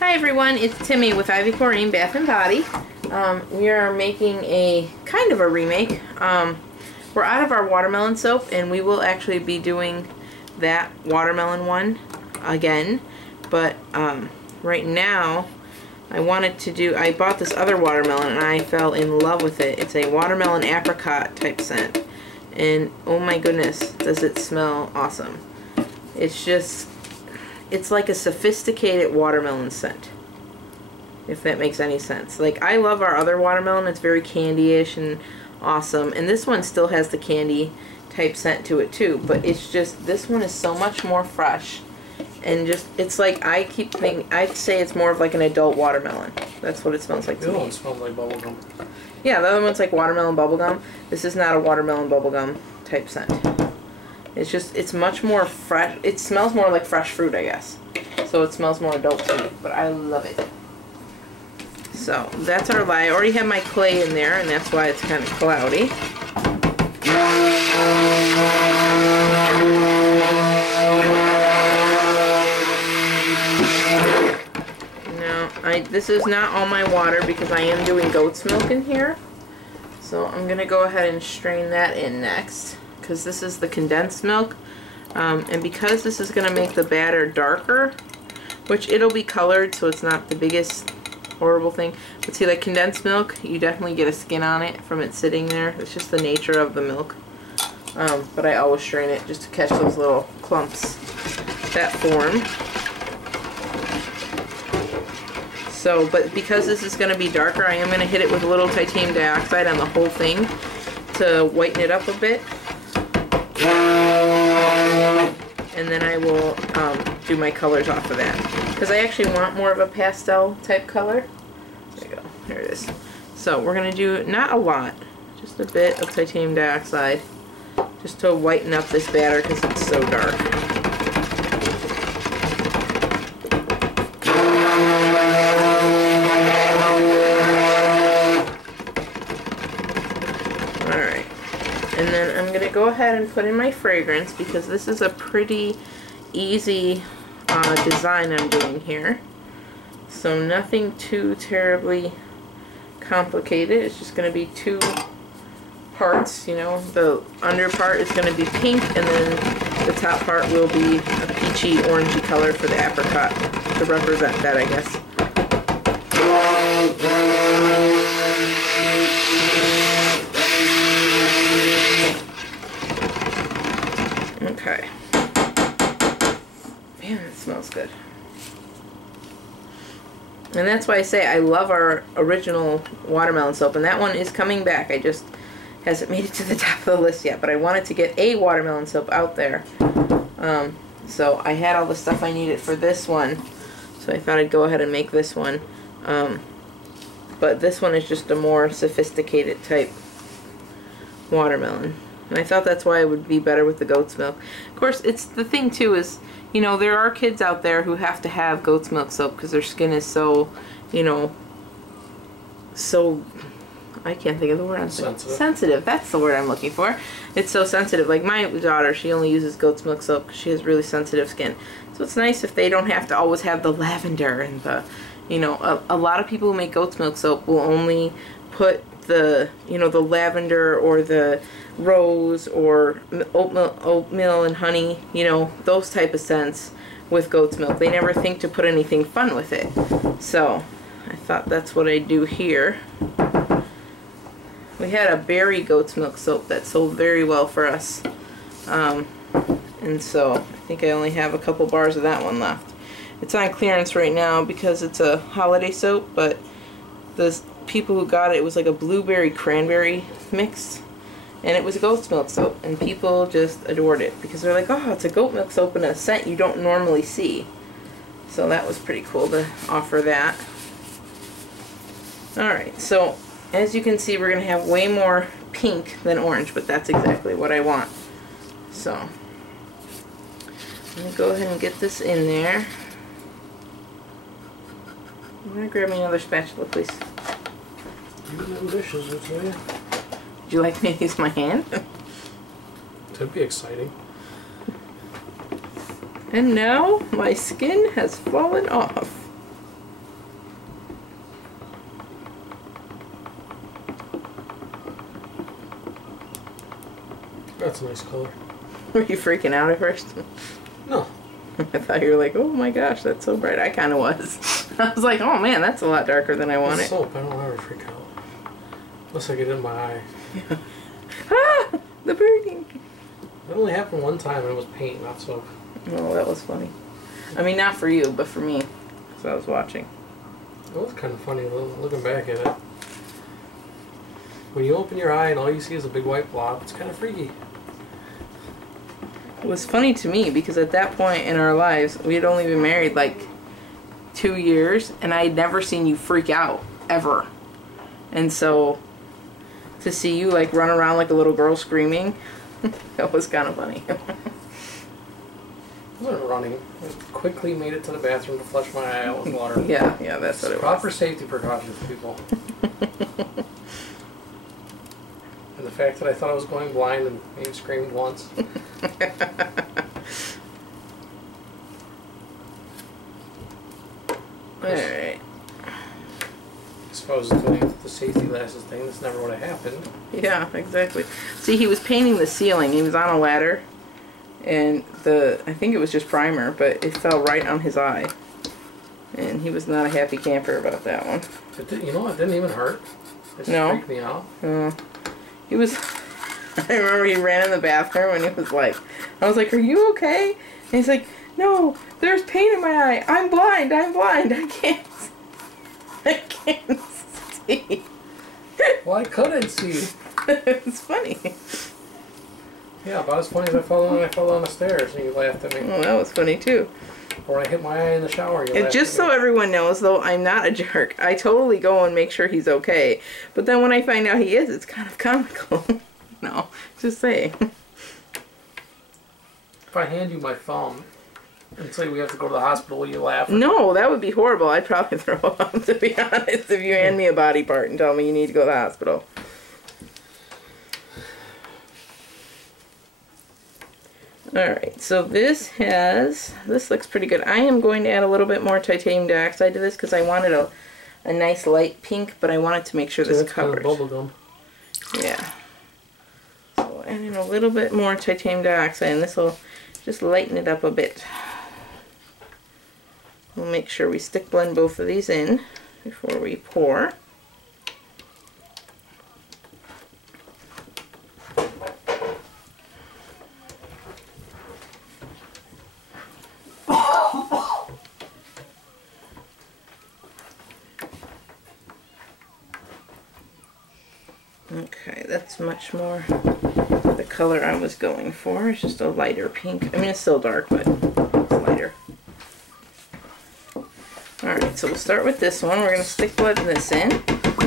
Hi everyone, it's Timmy with Ivy Coreen Bath and Body. We are making a kind of a remake. We're out of our watermelon soap and we will actually be doing that watermelon one again. But right now I bought this other watermelon and I fell in love with it. It's a watermelon apricot type scent. And oh my goodness, does it smell awesome. It's like a sophisticated watermelon scent, if that makes any sense. Like, I love our other watermelon. It's very candy-ish and awesome. And this one still has the candy type scent to it too. But it's just, this one is so much more fresh. And just, it's like, I'd say it's more of like an adult watermelon. That's what it smells like to me. The other one smells like bubblegum. Yeah, the other one's like watermelon bubblegum. This is not a watermelon bubblegum type scent. It's much more fresh. It smells more like fresh fruit, I guess. So it smells more adult to me, but I love it. So that's our lye. I already have my clay in there, and that's why it's kind of cloudy. Now, this is not all my water because I am doing goat's milk in here. So I'm going to go ahead and strain that in next, because this is the condensed milk, and because this is going to make the batter darker, which it'll be colored, so it's not the biggest horrible thing. But see, like condensed milk, you definitely get a skin on it from it sitting there. It's just the nature of the milk. But I always strain it just to catch those little clumps that form. So, but because this is going to be darker, I am going to hit it with a little titanium dioxide on the whole thing to whiten it up a bit. And then I will do my colors off of that, because I actually want more of a pastel type color. There you go, there it is. So we're going to do not a lot, just a bit of titanium dioxide, just to whiten up this batter because it's so dark. Alright. And then I'm going to go ahead and put in my fragrance, because this is a pretty easy design I'm doing here. So nothing too terribly complicated. It's just going to be 2 parts. You know, the under part is going to be pink, and then the top part will be a peachy orangey color for the apricot to represent that, I guess. Okay. Man, it smells good. And that's why I say I love our original watermelon soap, and that one is coming back. I just hasn't made it to the top of the list yet, but I wanted to get a watermelon soap out there. So I had all the stuff I needed for this one, so I thought I'd go ahead and make this one. But this one is just a more sophisticated type watermelon. And I thought that's why it would be better with the goat's milk. Of course, it's the thing too is, you know, there are kids out there who have to have goat's milk soap because their skin is so, you know, so, I can't think of the word I'm saying. Sensitive. That's the word I'm looking for. It's so sensitive. Like my daughter, she only uses goat's milk soap because she has really sensitive skin. So it's nice if they don't have to always have the lavender and the, you know, a lot of people who make goat's milk soap will only put the, you know, the lavender or the rose or oatmeal and honey, you know, those type of scents with goat's milk. They never think to put anything fun with it. So I thought that's what I do here. We had a berry goat's milk soap that sold very well for us, and so I think I only have a couple bars of that one left. It's on clearance right now because it's a holiday soap, but the people who got it was like a blueberry cranberry mix, and it was a goat's milk soap, and people just adored it because they're like, oh, it's a goat milk soap in a scent you don't normally see. So that was pretty cool to offer that. Alright, so as you can see, we're going to have way more pink than orange, but that's exactly what I want. So I'm going to go ahead and get this in there. I'm going to grab me another spatula, please. You're ambitious, I tell you. Would you like me to use my hand? That'd be exciting. And now my skin has fallen off. That's a nice color. Were you freaking out at first? No. I thought you were like, oh my gosh, that's so bright. I kind of was. I was like, oh man, that's a lot darker than I want it. Soap, I don't ever freak out. Unless I get in my eye. Yeah. Ah! The burning! It only happened one time and it was paint, not soap. Oh, that was funny. I mean, not for you, but for me. So I was watching. It was kind of funny looking back at it. When you open your eye and all you see is a big white blob, it's kind of freaky. It was funny to me because at that point in our lives, we had only been married like 2 years, and I had never seen you freak out, ever. And so, to see you like run around like a little girl screaming, that was kind of funny. I wasn't running. I quickly made it to the bathroom to flush my eye out with water. Yeah, that's what it was. Proper safety precautions, people. And the fact that I thought I was going blind and maybe screamed once. Alright. I suppose doing the safety glasses thing, this never would have happened. Yeah, exactly. See, he was painting the ceiling. He was on a ladder, and I think it was just primer, but it fell right on his eye. And he was not a happy camper about that one. You know what? It didn't even hurt. It just freaked me out. He was... I remember he ran in the bathroom and he was like... I was like, are you okay? And he's like, no, there's paint in my eye. I'm blind. I can't see. Well, I couldn't see. It's funny. Yeah, about as funny as I fell down the stairs and you laughed at me. Oh, that was funny too. Or I hit my eye in the shower and you laughed Just at me. so everyone knows, though, I'm not a jerk. I totally go and make sure he's okay. But then when I find out he is, it's kind of comical. No, just saying. If I hand you my thumb and say we have to go to the hospital, will you laugh? No, that would be horrible. I'd probably throw up, to be honest, if you hand me a body part and tell me you need to go to the hospital. Alright, so this looks pretty good. I am going to add a little bit more titanium dioxide to this because I wanted a nice light pink, but I wanted to make sure this covered. Kind of bubblegum. Yeah. So adding a little bit more titanium dioxide, and this will just lighten it up a bit. We'll make sure we stick blend both of these in before we pour. Okay, that's much more the color I was going for. It's just a lighter pink. I mean, it's still dark, but it's lighter. Alright, so we'll start with this one. We're going to stick blend this in.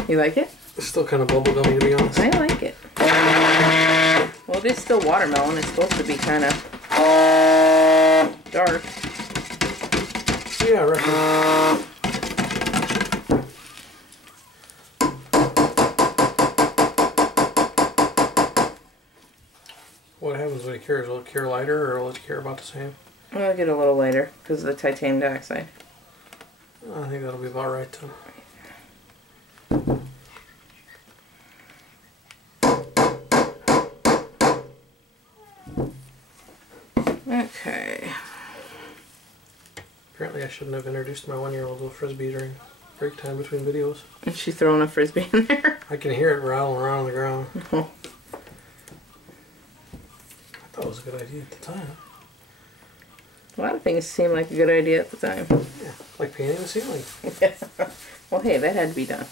You like it? It's still kind of bubblegummy, to be honest. I like it. Well, it is still watermelon. It's supposed to be kind of dark. Yeah, I reckon. What happens when it cures? Will it cure lighter or will it cure about the same? I'll get a little lighter because of the titanium dioxide. I think that'll be about right too. Okay. Apparently I shouldn't have introduced my 1-year-old to a frisbee during break time between videos. Is she throwing a frisbee in there? I can hear it rattling around on the ground. Oh. I thought it was a good idea at the time. A lot of things seem like a good idea at the time. Yeah, like painting the ceiling. Well, hey, that had to be done.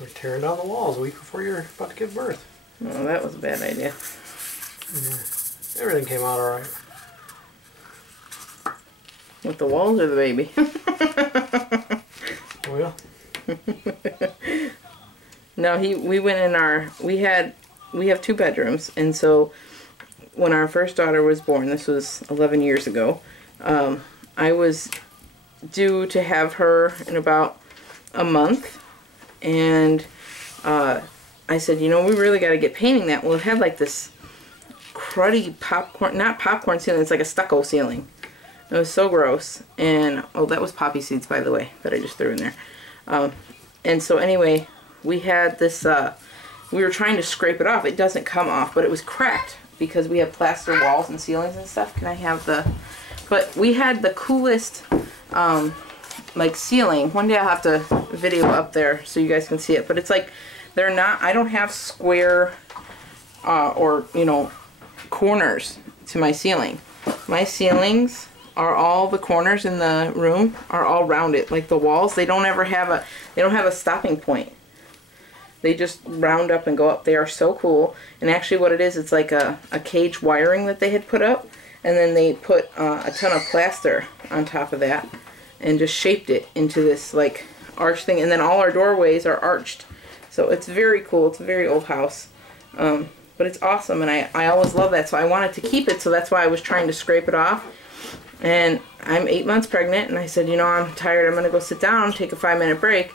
We're tearing down the walls a week before you're about to give birth. Oh, that was a bad idea. Yeah. Everything came out alright. With the walls or the baby? Oh yeah. No, we went in we have 2 bedrooms, and so when our first daughter was born, this was 11 years ago, I was due to have her in about a month, and I said, you know, we really got to get painting that. Well, it had like this cruddy not popcorn ceiling, it's like a stucco ceiling. It was so gross. And, oh, that was poppy seeds, by the way, that I just threw in there. And so anyway, we had this we were trying to scrape it off. It doesn't come off, but it was cracked because we have plaster walls and ceilings and stuff. Can I have the... But we had the coolest, like, ceiling. One day I'll have to video up there so you guys can see it. But it's like, they're not... I don't have square or, you know, corners to my ceiling. My ceilings are all the corners in the room are all rounded. Like the walls, they don't ever have a... They don't have a stopping point. They just round up and go up. They are so cool. And actually what it is, it's like a cage wiring that they had put up. And then they put a ton of plaster on top of that. And just shaped it into this like arch thing. And then all our doorways are arched. So it's very cool. It's a very old house. But it's awesome. And I always love that. So I wanted to keep it. So that's why I was trying to scrape it off. And I'm 8 months pregnant. And I said, you know, I'm tired. I'm going to go sit down, take a 5-minute break.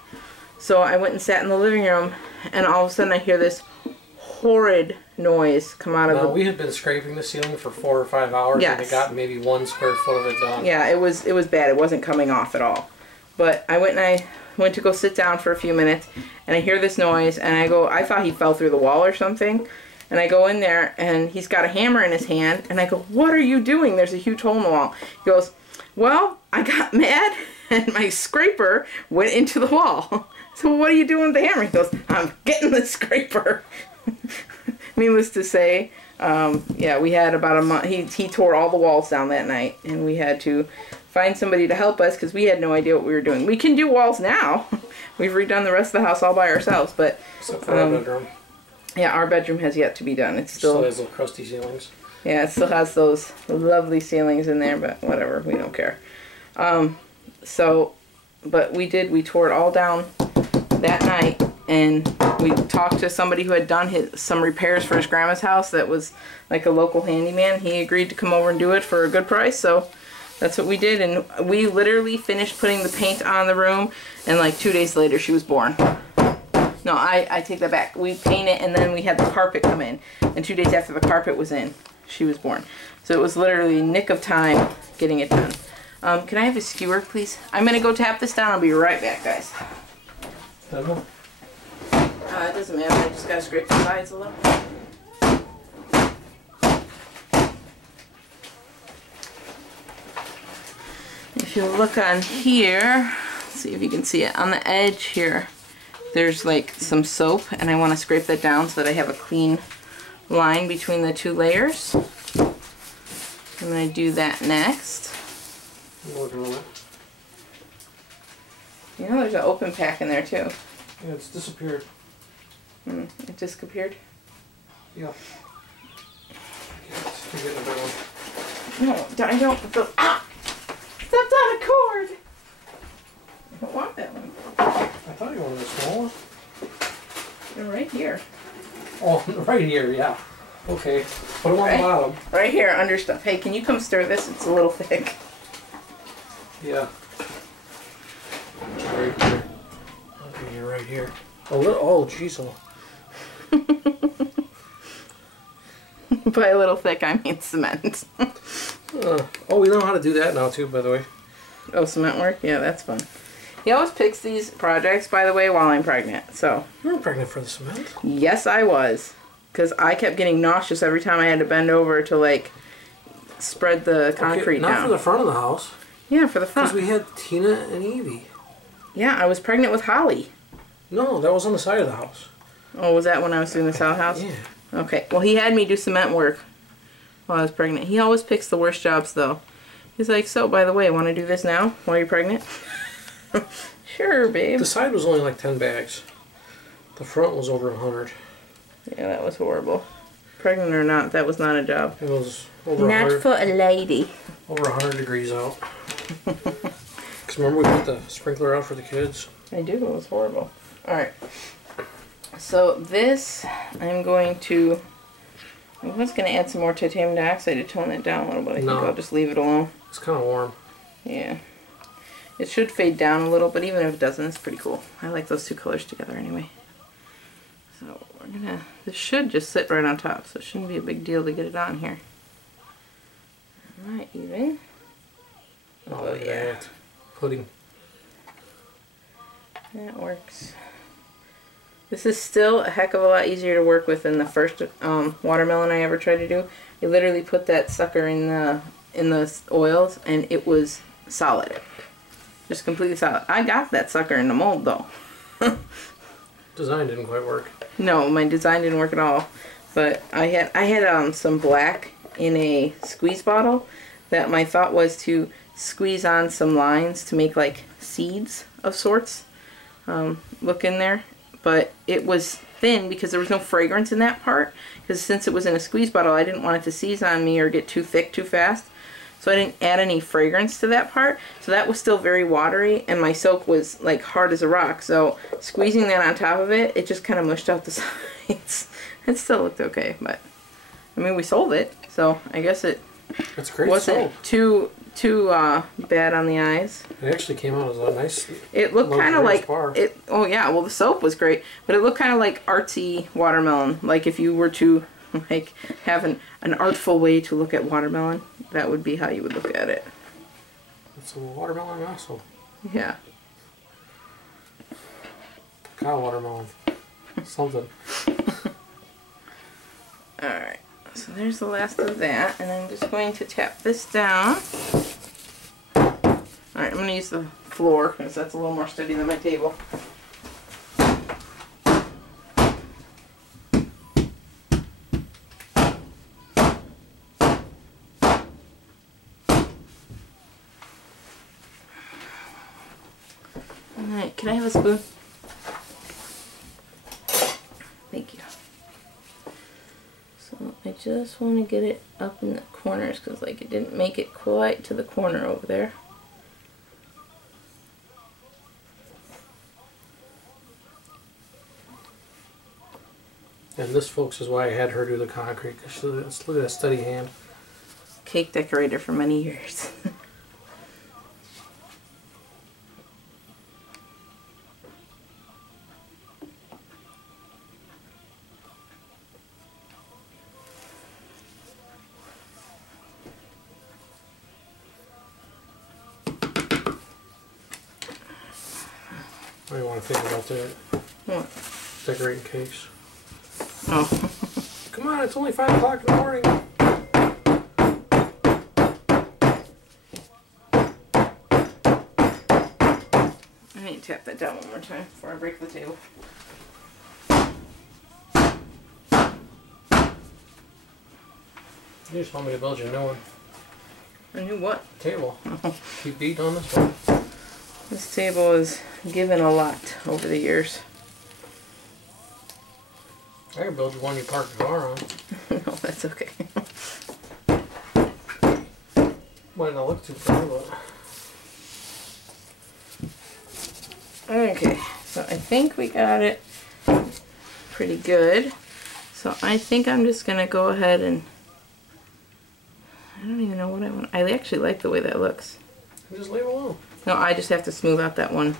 So I went and sat in the living room, and all of a sudden I hear this horrid noise come out of the... We had been scraping the ceiling for 4 or 5 hours, yes. And it got maybe 1 square foot of it done. Yeah, it was bad. It wasn't coming off at all. But I went to go sit down for a few minutes, and I hear this noise, and I thought he fell through the wall or something. And I go in there, and he's got a hammer in his hand, and I go, what are you doing? There's a huge hole in the wall. He goes, well, I got mad, and my scraper went into the wall. So what are you doing with the hammer? He goes, I'm getting the scraper. Needless to say, yeah, we had about a month. He tore all the walls down that night, and we had to find somebody to help us because we had no idea what we were doing. We can do walls now. We've redone the rest of the house all by ourselves, but except for our bedroom. Yeah, our bedroom has yet to be done. It still has little crusty ceilings. Yeah, it still has those lovely ceilings in there, but whatever, we don't care. But we tore it all down that night, and we talked to somebody who had done some repairs for his grandma's house that was like a local handyman. He agreed to come over and do it for a good price, so that's what we did. And we literally finished putting the paint on the room, and like 2 days later she was born. No, I take that back. We painted, and then we had the carpet come in, and 2 days after the carpet was in, she was born. So it was literally nick of time getting it done. Can I have a skewer, please? I'm gonna go tap this down. I'll be right back, guys. It doesn't matter. I just gotta scrape the sides a little. If you look on here, let's see if you can see it. On the edge here, there's like some soap, and I want to scrape that down so that I have a clean line between the 2 layers. I'm gonna do that next. Working on it. You know, there's an open pack in there too. Yeah, it's disappeared. It disappeared? Yeah. Get another one. No, I don't. Ah! Stepped on a cord! I don't want that one. I thought you wanted a small one. They're right here. Oh, right here, yeah. Okay. Put them on the bottom. Right here, under stuff. Hey, can you come stir this? It's a little thick. Yeah. Right here. Okay, right here. A little. Oh, jeez. By a little thick, I mean cement. Oh, we know how to do that now too, by the way. Oh, cement work? Yeah, that's fun. He always picks these projects, by the way, while I'm pregnant. So. You were pregnant for the cement? Yes, I was. Because I kept getting nauseous every time I had to bend over to, like, spread the concrete down. Not for the front of the house. Yeah, for the front. Because we had Tina and Evie. Yeah, I was pregnant with Holly. No, that was on the side of the house. Oh, was that when I was doing the south house? Yeah. Okay. Well, he had me do cement work while I was pregnant. He always picks the worst jobs, though. He's like, so, by the way, want to do this now while you're pregnant? Sure, babe. The side was only like 10 bags. The front was over 100. Yeah, that was horrible. Pregnant or not, that was not a job. It was over 100. Not for a lady. Over 100 degrees out. Because remember we put the sprinkler out for the kids? I do. It was horrible. Alright. So this, I'm going to... I was going to add some more titanium dioxide to tone it down a little, but I think I'll just leave it alone. It's kind of warm. Yeah. It should fade down a little, but even if it doesn't, it's pretty cool. I like those 2 colors together anyway. So we're gonna, this should just sit right on top, so it shouldn't be a big deal to get it on here. Not even. Oh yeah. Pudding. That works. This is still a heck of a lot easier to work with than the first watermelon I ever tried to do. I literally put that sucker in the oils and it was solid. Just completely solid. I got that sucker in the mold though. Design didn't quite work. No, my design didn't work at all. But I had some black in a squeeze bottle that my thought was to squeeze on some lines to make like seeds of sorts look in there. But it was thin because there was no fragrance in that part. Because since it was in a squeeze bottle, I didn't want it to seize on me or get too thick too fast. So I didn't add any fragrance to that part. So that was still very watery, and my soap was like hard as a rock. So squeezing that on top of it, it just kind of mushed out the sides. It still looked okay, but I mean, we sold it, so I guess it wasn't too bad on the eyes. It actually came out as a nice. It looked kind of like it. Oh yeah, well the soap was great, but it looked kind of like artsy watermelon. Like if you were to like have an artful way to look at watermelon, that would be how you would look at it. It's a watermelon also. Yeah. Cow watermelon. Something. Alright, so there's the last of that, and I'm just going to tap this down. Alright, I'm going to use the floor, because that's a little more steady than my table. Alright, can I have a spoon? Thank you. So I just want to get it up in the corners because like it didn't make it quite to the corner over there. And this, folks, is why I had her do the concrete. Let's look at that steady hand. Cake decorator for many years. What do you want to think about that? What? Decorating cakes. Oh. Come on, it's only 5 o'clock in the morning. I need to tap that down one more time before I break the table. You just want me to build you a new one. A new what? Table. Oh. Keep beating on this one. This table is given a lot over the years. I can build you one you park the car on. No, that's okay. Might not look too pretty, but... Okay, so I think we got it pretty good. So I think I'm just going to go ahead and... I don't even know what I want. I actually like the way that looks. Just leave it alone. No, I just have to smooth out that one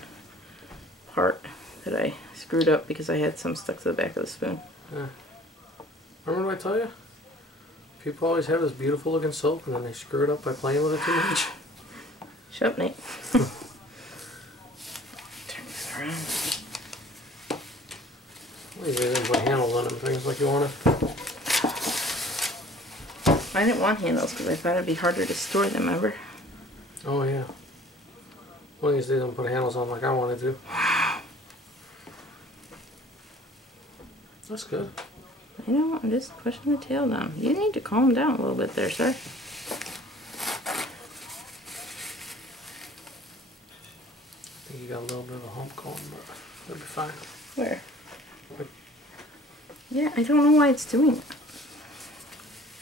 part that I screwed up because I had some stuck to the back of the spoon. Yeah. Remember what I tell you? People always have this beautiful looking soap and then they screw it up by playing with it too much. Shut up, Nate. Turn this around. Well, you didn't put handles on them things like you wanted. I didn't want handles because I thought it'd be harder to store them, remember? Oh yeah. One of these days I'm put handles on like I wanted to. That's good. I know, I'm just pushing the tail down. You need to calm down a little bit there, sir. I think you got a little bit of a hump going, but that'll be fine. Where? Yeah, I don't know why it's doing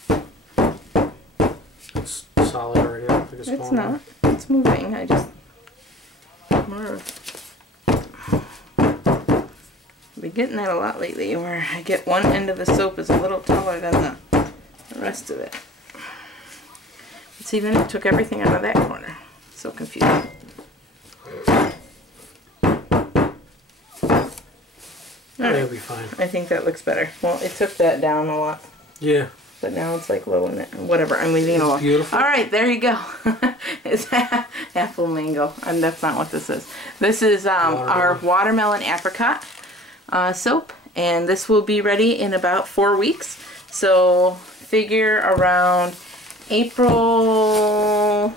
that. It's solid already. I don't think it's It's going not. It's moving. I just... I've been getting that a lot lately, where I get one end of the soap is a little taller than the rest of it. It's even, it took everything out of that corner. So confusing. It'll be fine. I think that looks better. Well, it took that down a lot. Yeah. But now it's like low in it. Whatever, I'm leaving it alone. Beautiful. Alright, there you go. It's apple mango. And that's not what this is. This is our watermelon apricot soap, and this will be ready in about 4 weeks. So figure around April,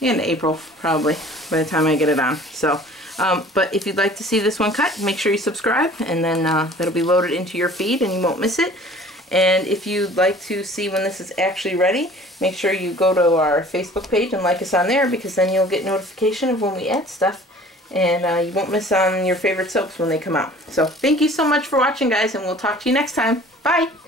the end of April probably, by the time I get it on. So, but if you'd like to see this one cut, make sure you subscribe, and then that'll be loaded into your feed and you won't miss it. And if you'd like to see when this is actually ready, make sure you go to our Facebook page and like us on there, because then you'll get notification of when we add stuff, and you won't miss on your favorite soaps when they come out. So thank you so much for watching, guys, and we'll talk to you next time. Bye!